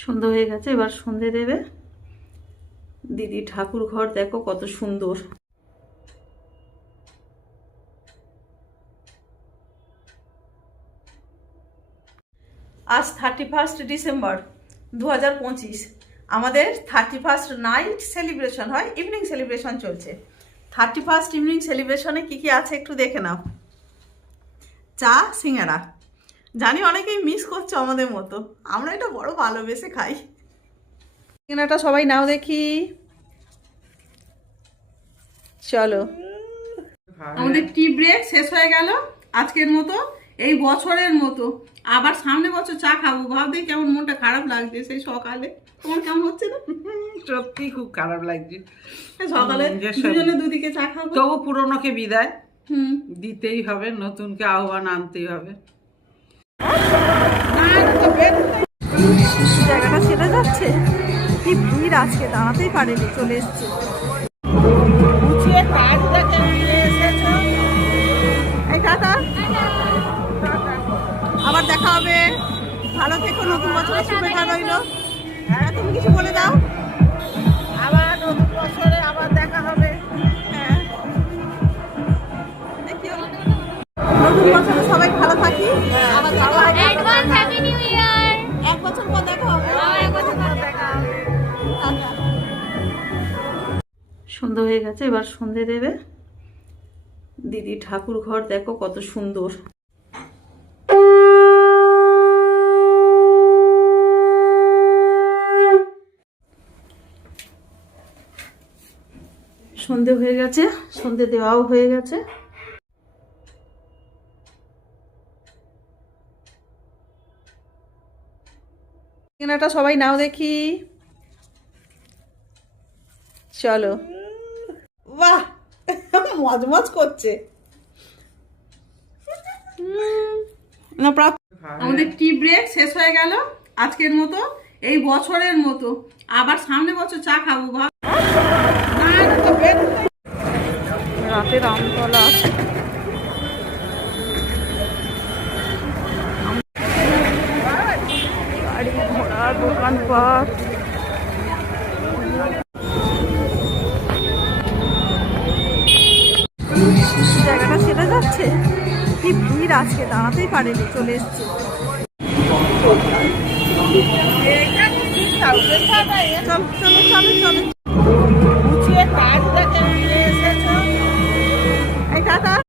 সন্ধ্যা হয়ে গেছে, এবার সন্ধে দেবে। দিদি ঠাকুর ঘর দেখো কত সুন্দর। আজ 31 ডিসেম্বর 2025। আমাদের 31 নাইট সেলিব্রেশন হয়, ইভিনিং সেলিব্রেশন চলছে। 31 ইভিনিং সেলিব্রেশনে কি কি আছে একটু দেখে নাও। চা, সিঙ্গারা। জানি অনেকেই মিস করছো আমাদের মতো, আমরা এটা বড় ভালোবেসে খাই। সিঙ্গারাটা সবাই নাও দেখি। চলো, আমাদের টি ব্রেক শেষ হয়ে গেল আজকের মতো, এই বছরের মতো। আবার সামনে বছর চা খাবো, ভাবতে কেমন মনটা খারাপ লাগছে সেই সকালে। তোমার কেমন হচ্ছে না? সত্যি খুব খারাপ লাগছে সকালে দুজনে দুদিকে চা খাবো। তবু পুরনোকে বিদায় দিতেই হবে, নতুনকে আহ্বান আনতেই হবে। জায়গাটা সেরে যাচ্ছে, কি ভিড় আজকে, দাঁড়াতেই পারেনি, চলে এসছে। এই টাটা, আবার দেখা হবে। ভালো থেকো, নতুন বছরের শুভেচ্ছা রইল। হ্যাঁ, তুমি কিছু বলে দাও। আবার নতুন বছরে আবার দেখা হবে। হ্যাঁ, নতুন বছরে সবাই ভালো থাকি। Advance happy new year. এক বছর পর দেখা হবে। সন্ধ্যা হয়ে গেছে, এবার সন্ধে দেবে। দিদি ঠাকুর ঘর দেখো কত সুন্দর। সন্ধে হয়ে গেছে, সন্ধে দেওয়াও হয়ে গেছে। কেনাটা সবাই নাও দেখি। চলো, বাহ, মজমজ করছে। আমাদের টি ব্রেক শেষ হয়ে গেল আজকের মতো, এই বছরের মতো। আবার সামনে বছর চা খাবো। রাতে রামতলা আছে। গাড়ি ঘোড়া, দোকানপাট। জায়গাটা সেরে যাচ্ছে, কি ভিড় আজকে, দাঁড়াতেই পারেনি, চলে এসছে। চলো চলো চলো চলো, এই টাটা।